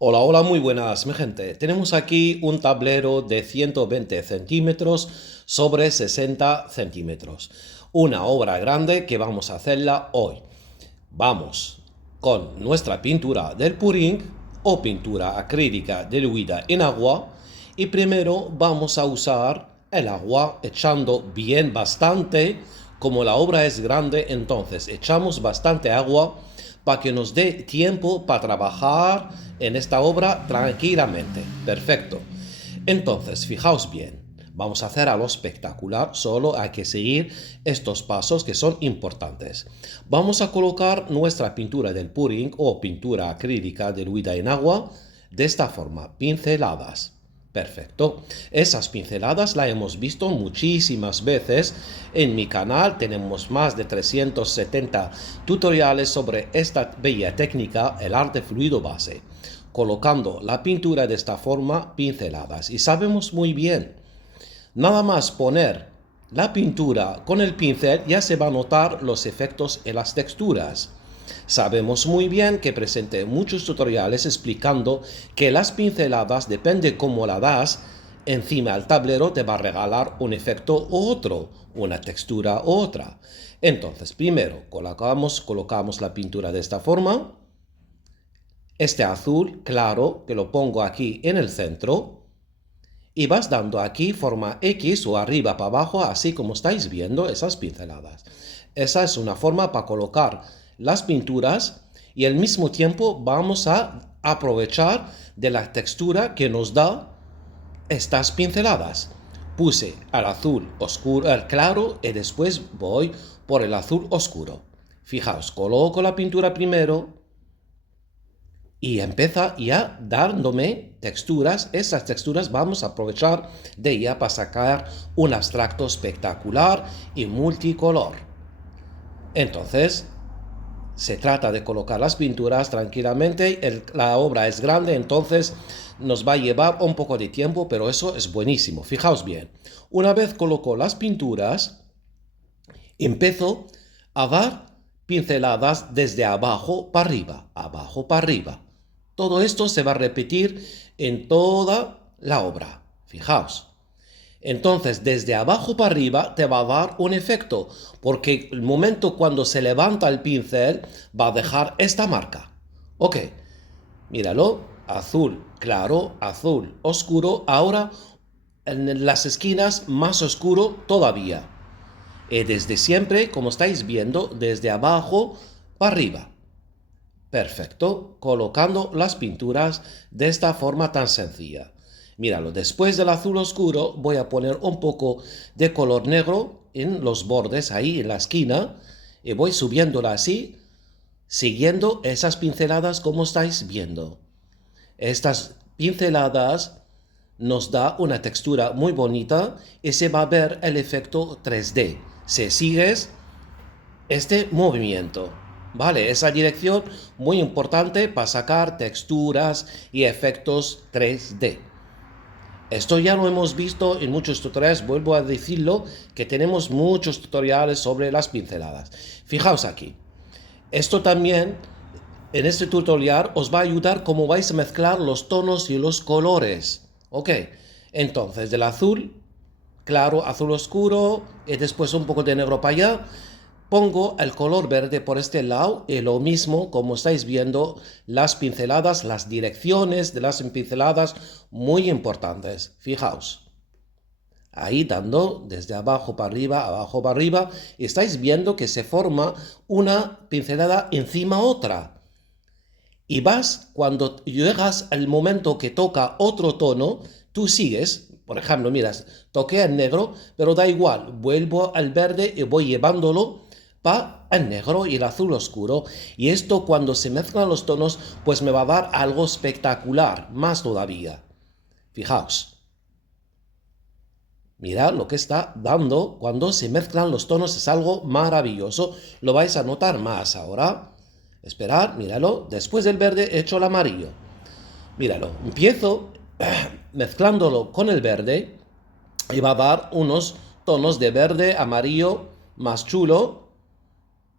Hola, hola, muy buenas, mi gente. Tenemos aquí un tablero de 120 centímetros sobre 60 centímetros. Una obra grande que vamos a hacerla hoy. Vamos con nuestra pintura del purín o pintura acrílica diluida en agua y primero vamos a usar el agua echando bien bastante. Como la obra es grande, entonces echamos bastante agua para que nos dé tiempo para trabajar en esta obra tranquilamente. Perfecto. Entonces, fijaos bien, vamos a hacer algo espectacular, solo hay que seguir estos pasos que son importantes. Vamos a colocar nuestra pintura del pudding o pintura acrílica diluida en agua de esta forma, pinceladas. Perfecto. Esas pinceladas las hemos visto muchísimas veces en mi canal. Tenemos más de 370 tutoriales sobre esta bella técnica, el arte fluido base. Colocando la pintura de esta forma, pinceladas. Y sabemos muy bien, nada más poner la pintura con el pincel ya se va a notar los efectos en las texturas. Sabemos muy bien que presenté muchos tutoriales explicando que las pinceladas, depende cómo la das, encima del tablero te va a regalar un efecto u otro, una textura u otra. Entonces, primero colocamos la pintura de esta forma. Este azul claro, que lo pongo aquí en el centro. Y vas dando aquí forma X o arriba para abajo, así como estáis viendo esas pinceladas. Esa es una forma para colocar las pinturas y al mismo tiempo vamos a aprovechar de la textura que nos da estas pinceladas. Puse al azul oscuro, al claro y después voy por el azul oscuro. Fijaos, coloco la pintura primero, y empieza ya dándome texturas. Esas texturas vamos a aprovechar de ella para sacar un abstracto espectacular y multicolor. Entonces, se trata de colocar las pinturas tranquilamente. La obra es grande, entonces nos va a llevar un poco de tiempo, pero eso es buenísimo. Fijaos bien, una vez coloco las pinturas, empiezo a dar pinceladas desde abajo para arriba, abajo para arriba. Todo esto se va a repetir en toda la obra. Fijaos. Entonces, desde abajo para arriba te va a dar un efecto, porque el momento cuando se levanta el pincel va a dejar esta marca. Ok, míralo, azul claro, azul oscuro, ahora en las esquinas más oscuro todavía. Desde siempre, como estáis viendo, desde abajo para arriba. Perfecto, colocando las pinturas de esta forma tan sencilla. Míralo, después del azul oscuro voy a poner un poco de color negro en los bordes, ahí en la esquina, y voy subiéndola así, siguiendo esas pinceladas como estáis viendo. Estas pinceladas nos da una textura muy bonita y se va a ver el efecto 3D. Si sigues este movimiento. Vale, esa dirección muy importante para sacar texturas y efectos 3D. Esto ya lo hemos visto en muchos tutoriales, vuelvo a decirlo, que tenemos muchos tutoriales sobre las pinceladas. Fijaos aquí. Esto también, en este tutorial, os va a ayudar cómo vais a mezclar los tonos y los colores. Ok, entonces del azul claro, azul oscuro y después un poco de negro para allá. Pongo el color verde por este lado y lo mismo, como estáis viendo, las pinceladas, las direcciones de las pinceladas muy importantes. Fijaos, ahí dando desde abajo para arriba, y estáis viendo que se forma una pincelada encima otra. Y vas, cuando llegas al momento que toca otro tono, tú sigues. Por ejemplo, miras, toqué el negro, pero da igual, vuelvo al verde y voy llevándolo para el negro y el azul oscuro. Y esto cuando se mezclan los tonos, pues me va a dar algo espectacular, más todavía. Fijaos, mirad lo que está dando cuando se mezclan los tonos, es algo maravilloso. Lo vais a notar más ahora. Esperad, míralo, después del verde he hecho el amarillo. Míralo, empiezo mezclándolo con el verde y va a dar unos tonos de verde, amarillo, más chulo.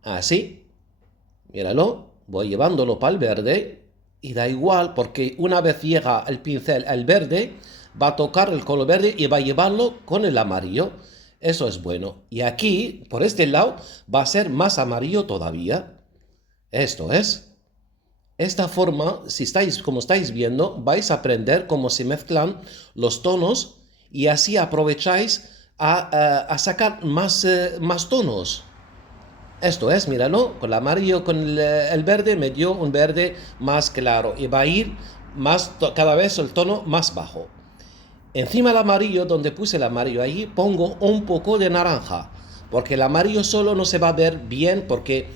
Así, míralo, voy llevándolo para el verde Y da igual porque una vez llega el pincel al verde, va a tocar el color verde y va a llevarlo con el amarillo. Eso es bueno. Y aquí, por este lado, va a ser más amarillo todavía. Esto es. Esta forma, si estáis, como estáis viendo, vais a aprender cómo se mezclan los tonos y así aprovecháis a sacar más tonos. Esto es, míralo, con el amarillo, con el verde me dio un verde más claro y va a ir cada vez el tono más bajo. Encima del amarillo, donde puse el amarillo ahí, pongo un poco de naranja, porque el amarillo solo no se va a ver bien porque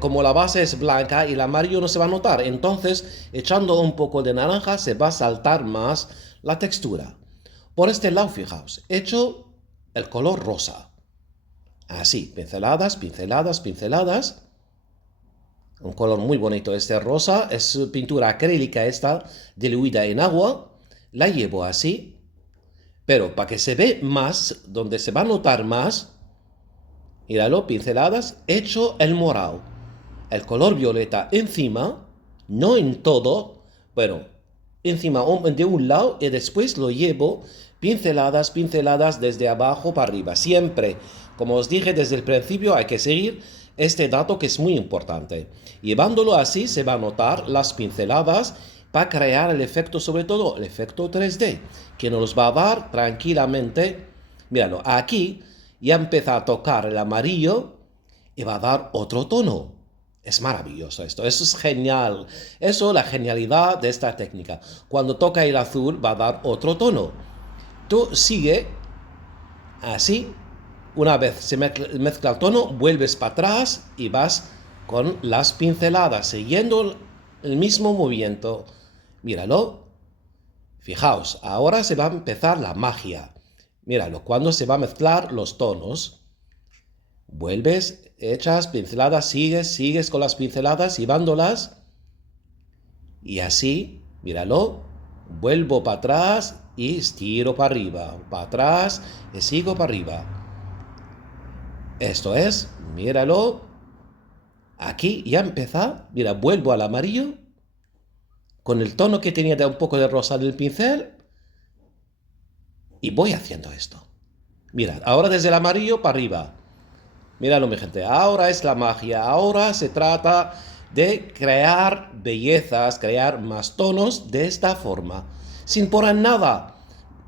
como la base es blanca y el amarillo no se va a notar. Entonces, echando un poco de naranja se va a saltar más la textura. Por este lado, fijaos, he hecho el color rosa. Así, pinceladas, pinceladas, pinceladas. Un color muy bonito este rosa. Es pintura acrílica esta, diluida en agua. La llevo así. Pero para que se ve más, donde se va a notar más, míralo, pinceladas, he hecho el morado. El color violeta encima, no en todo, pero encima de un lado y después lo llevo pinceladas, pinceladas desde abajo para arriba. Siempre, como os dije desde el principio, hay que seguir este dato que es muy importante. Llevándolo así se va a notar las pinceladas para crear el efecto, sobre todo el efecto 3D, que nos va a dar tranquilamente. Míralo, aquí ya empieza a tocar el amarillo y va a dar otro tono. Es maravilloso esto, eso es genial. Eso, la genialidad de esta técnica. Cuando toca el azul va a dar otro tono. Tú sigue así. Una vez se mezcla el tono, vuelves para atrás y vas con las pinceladas, siguiendo el mismo movimiento. Míralo. Fijaos, ahora se va a empezar la magia. Míralo, cuando se va a mezclar los tonos. Vuelves, echas pinceladas, sigues con las pinceladas, llevándolas. Y así, míralo, vuelvo para atrás y estiro para arriba. Para atrás y sigo para arriba. Esto es, míralo. Aquí ya empieza. Mira, vuelvo al amarillo. Con el tono que tenía de un poco de rosa en el pincel. Y voy haciendo esto. Mira, ahora desde el amarillo para arriba. Míralo, mi gente. Ahora es la magia. Ahora se trata de crear bellezas, crear más tonos de esta forma. Sin poner nada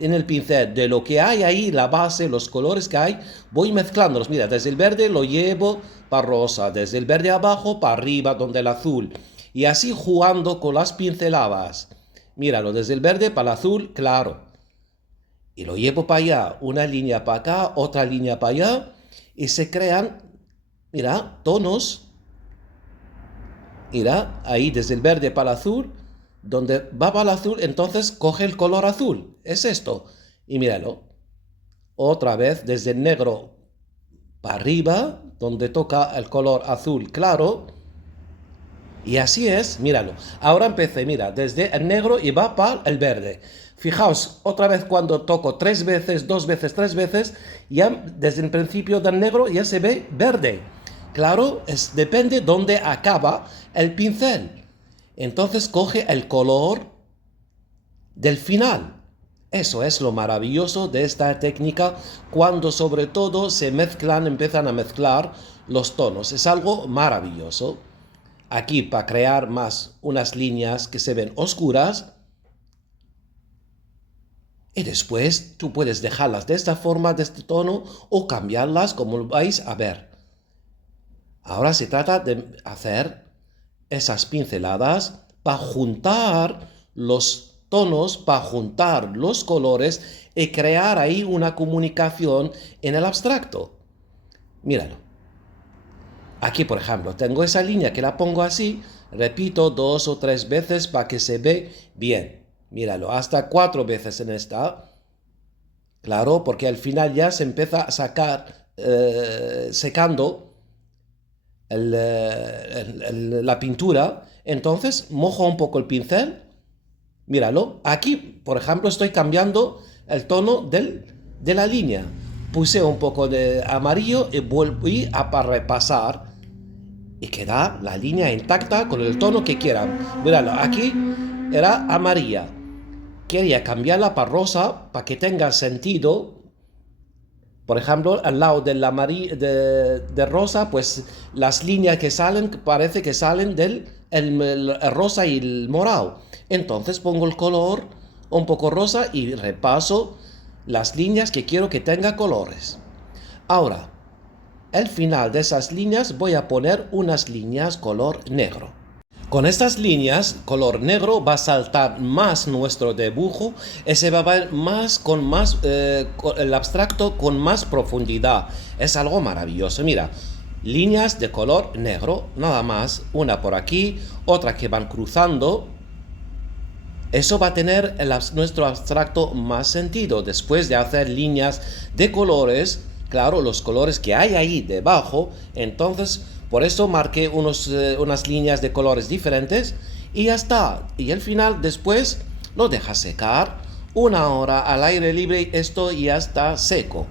en el pincel. De lo que hay ahí, la base, los colores que hay, voy mezclándolos. Mira, desde el verde lo llevo para rosa. Desde el verde abajo para arriba, donde el azul. Y así jugando con las pinceladas. Míralo, desde el verde para el azul, claro. Y lo llevo para allá. Una línea para acá, otra línea para allá. Y se crean, mira, tonos. Mira, ahí desde el verde para el azul. Donde va para el azul, entonces coge el color azul. Es esto. Y míralo. Otra vez desde el negro para arriba, donde toca el color azul claro. Y así es, míralo. Ahora empecé, mira, desde el negro y va para el verde. Fijaos, otra vez cuando toco 3 veces, 2 veces, 3 veces, ya desde el principio del negro ya se ve verde. Claro, depende dónde acaba el pincel. Entonces coge el color del final. Eso es lo maravilloso de esta técnica cuando sobre todo empiezan a mezclar los tonos. Es algo maravilloso. Aquí para crear más unas líneas que se ven oscuras. Y después tú puedes dejarlas de esta forma, de este tono, o cambiarlas como lo vais a ver. Ahora se trata de hacer esas pinceladas para juntar los tonos, para juntar los colores y crear ahí una comunicación en el abstracto. Míralo. Aquí, por ejemplo, tengo esa línea que la pongo así, repito 2 o 3 veces para que se ve bien. Míralo, hasta 4 veces en esta. Claro, porque al final ya se empieza a sacar, secando la pintura. Entonces, mojo un poco el pincel. Míralo. Aquí, por ejemplo, estoy cambiando el tono de la línea. Puse un poco de amarillo y volví a repasar. y queda la línea intacta con el tono que quieran. Míralo, aquí era amarilla. Quería cambiarla para rosa para que tenga sentido. Por ejemplo, al lado de rosa, pues las líneas que salen parece que salen del el rosa y el morado. Entonces pongo el color un poco rosa y repaso las líneas que quiero que tenga colores. Ahora, al final de esas líneas voy a poner unas líneas color negro. Con estas líneas, color negro, va a saltar más nuestro dibujo y se va a ver más el abstracto con más profundidad. Es algo maravilloso. Mira, líneas de color negro, nada más. Una por aquí, otra que van cruzando. Eso va a tener nuestro abstracto más sentido. Después de hacer líneas de colores, claro, los colores que hay ahí debajo, entonces por eso marqué unas líneas de colores diferentes y ya está. Y al final después lo dejas secar 1 hora al aire libre, esto ya está seco.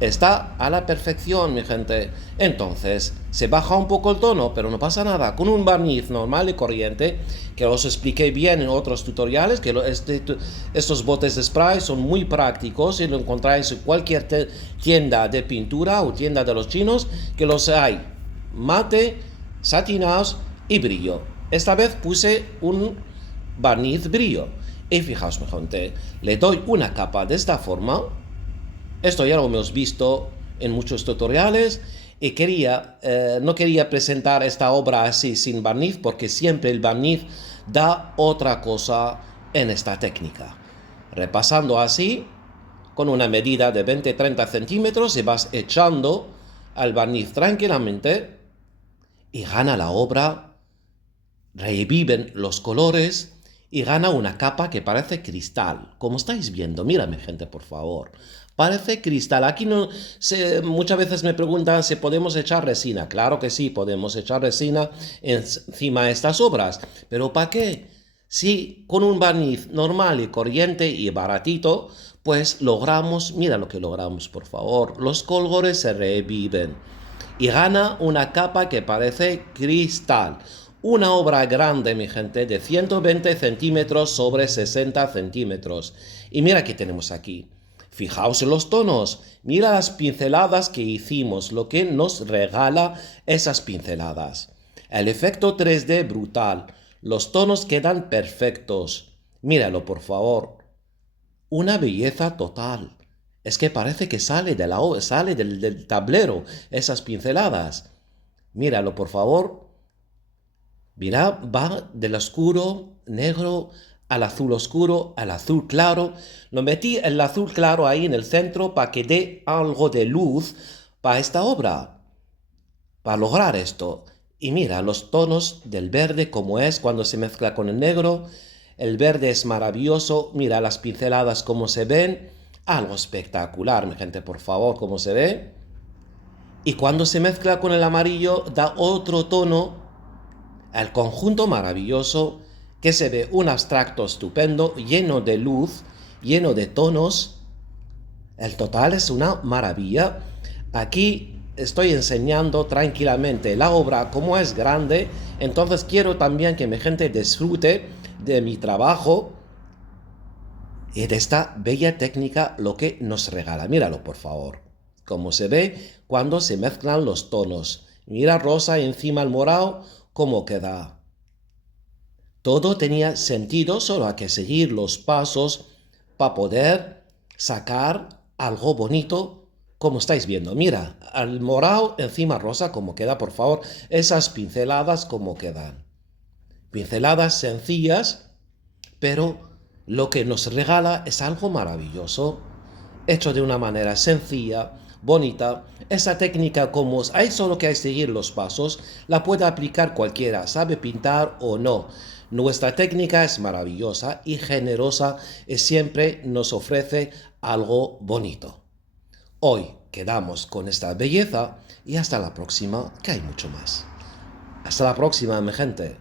Está a la perfección, mi gente. Entonces, se baja un poco el tono, pero no pasa nada. Con un barniz normal y corriente, que os expliqué bien en otros tutoriales, que estos botes de spray son muy prácticos y lo encontráis en cualquier tienda de pintura o tienda de los chinos, que los hay mate, satinados y brillo. Esta vez puse un barniz brillo. Y fijaos, mi gente, le doy una capa de esta forma. Esto ya lo hemos visto en muchos tutoriales y no quería presentar esta obra así sin barniz porque siempre el barniz da otra cosa en esta técnica. Repasando así, con una medida de 20-30 centímetros y vas echando al barniz tranquilamente y gana la obra, reviven los colores y gana una capa que parece cristal. Como estáis viendo, mírame gente, por favor. Parece cristal. Aquí muchas veces me preguntan si podemos echar resina. Claro que sí, podemos echar resina encima de estas obras. ¿Pero para qué? Si con un barniz normal y corriente y baratito, pues logramos, mira lo que logramos, por favor. Los colores se reviven y gana una capa que parece cristal. Una obra grande, mi gente, de 120 centímetros sobre 60 centímetros. Y mira qué tenemos aquí. Fijaos en los tonos, mira las pinceladas que hicimos, lo que nos regala esas pinceladas. El efecto 3D brutal, los tonos quedan perfectos. Míralo, por favor. Una belleza total. Es que parece que sale del tablero esas pinceladas. Míralo, por favor. Mira, va del oscuro negro al azul oscuro, al azul claro. Lo metí el azul claro ahí en el centro para que dé algo de luz para esta obra, para lograr esto. Y mira los tonos del verde como es cuando se mezcla con el negro. El verde es maravilloso. Mira las pinceladas como se ven. Algo espectacular, mi gente, por favor, cómo se ve. Y cuando se mezcla con el amarillo da otro tono. El conjunto maravilloso que se ve un abstracto estupendo, lleno de luz, lleno de tonos. El total es una maravilla. Aquí estoy enseñando tranquilamente la obra como es grande, entonces quiero también que mi gente disfrute de mi trabajo y de esta bella técnica lo que nos regala. Míralo, por favor. Como se ve cuando se mezclan los tonos. Mira rosa y encima el morado, cómo queda. Todo tenía sentido, solo hay que seguir los pasos para poder sacar algo bonito, como estáis viendo. Mira, al morado encima rosa, como queda, por favor. Esas pinceladas, como quedan. Pinceladas sencillas, pero lo que nos regala es algo maravilloso, hecho de una manera sencilla, bonita. Esa técnica, como hay solo que seguir los pasos, la puede aplicar cualquiera, sabe pintar o no. Nuestra técnica es maravillosa y generosa y siempre nos ofrece algo bonito. Hoy quedamos con esta belleza y hasta la próxima, que hay mucho más. Hasta la próxima, mi gente.